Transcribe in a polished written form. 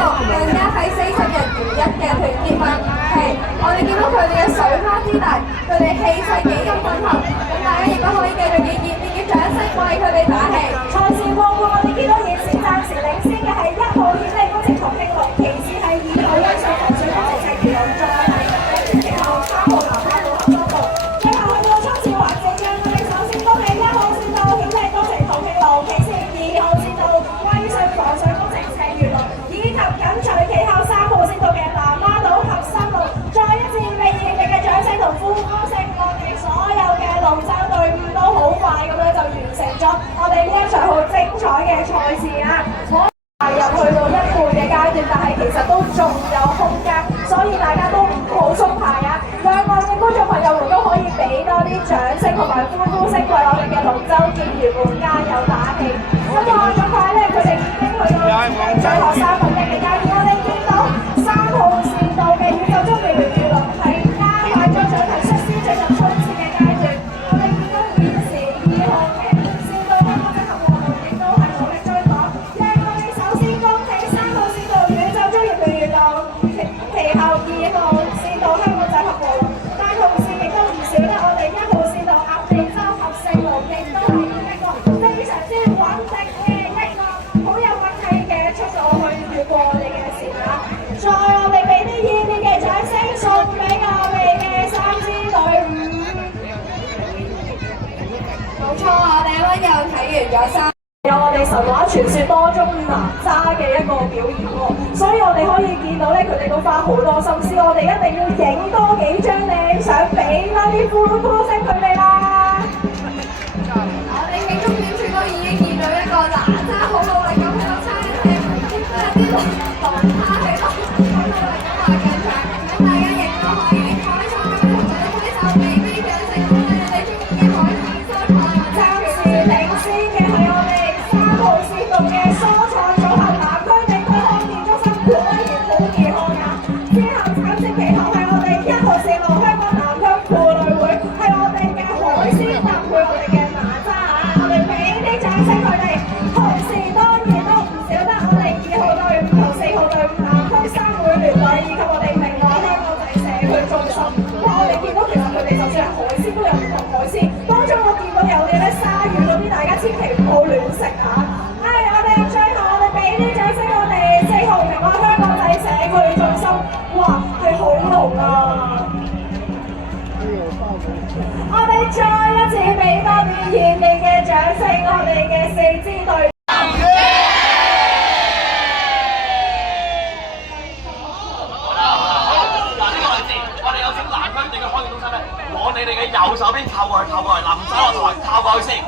目更加喺40日如一嘅團結默契，我哋見到佢哋嘅水花之大，佢哋氣勢幾咁混合，咁大家亦都可以繼續以熱烈嘅掌聲為佢哋打氣。賽事過後，我哋見到現時暫時領先嘅係1號顯利工程同慶隆，其次係2號優秀防水工程石魚龍，再係其後3號南灣路合作部。最後去到衝刺環節嘅，我哋首先恭喜1號線道顯利工程同慶隆，其次2號線道威信防水工程石魚龍，以及緊隨其後3號線道嘅南灣島合心路。再一次俾熱烈嘅掌聲同歡呼聲，我哋所有嘅龍舟隊伍都好快咁樣就完成咗我哋呢一場好精彩嘅賽事啊！入去到一半嘅階段，但係其實都仲有空間，所以大家都唔好鬆懈啊！兩岸嘅觀眾朋友們都可以俾多啲掌聲同埋歡呼聲，為我哋嘅龍舟健兒們加油打氣。咁我咁快咧，佢哋已經去到最後3分一嘅階段，我哋見到3號線道嘅宇宙中嘅魚龍係加快咗上題，率先進入衝刺嘅階段。我哋見到現時2號嘅線道香港嘅合和龍亦都係努力追趕。首先恭喜3號線道宇宙中嘅魚龍，其後2號線道香港仔合和龍，但同時亦都唔少得我哋1號線道鴨脷洲合勝龍，亦都係一個非常之穩定嘅一個好有運氣嘅速度去越過我哋嘅線啊！再我哋俾啲熱烈嘅掌聲送俾我哋嘅3支隊伍。冇錯，我哋啱啱又睇完咗有我哋神話傳說當中哪吒嘅一個表演喎，所以我哋可以見到咧，佢哋都花好多心思，我哋一定要影多幾張靚相，俾多啲歡呼聲佢哋啦！我哋嘅終點處都已經見到一個哪吒好努力咁喺度撐起啲龍蝦喺度好努力咁畫緊場，咁大家亦都可以開心咁同佢哋揮手俾啲掌聲，鼓勵你哋中意嘅海鮮收藏。暫時領先嘅係我哋3號線道嘅蔬菜組合南區地區康健中心果然好健康啊！之後慘勝其後係我哋1號線路香港南區婦女會，係我哋嘅海鮮搭配我哋嘅哪吒啊！我哋俾啲掌聲佢哋，同時當然都唔少得我哋2號隊伍同4號隊伍南區3會聯隊，以及我哋明愛香港仔社區中心。哇！我哋見到其實佢哋就算係海鮮都有唔同海鮮，當中我見到有啲咧鯊魚嗰啲，大家千祈唔好亂食啊！我哋最後我哋俾啲掌聲我哋4號明愛香港仔社區中心，哇係好濃啊！我哋再一次俾多啲熱烈嘅掌聲，我哋嘅4支隊。往你哋嘅右手邊靠過去，臨走落台，靠過去先。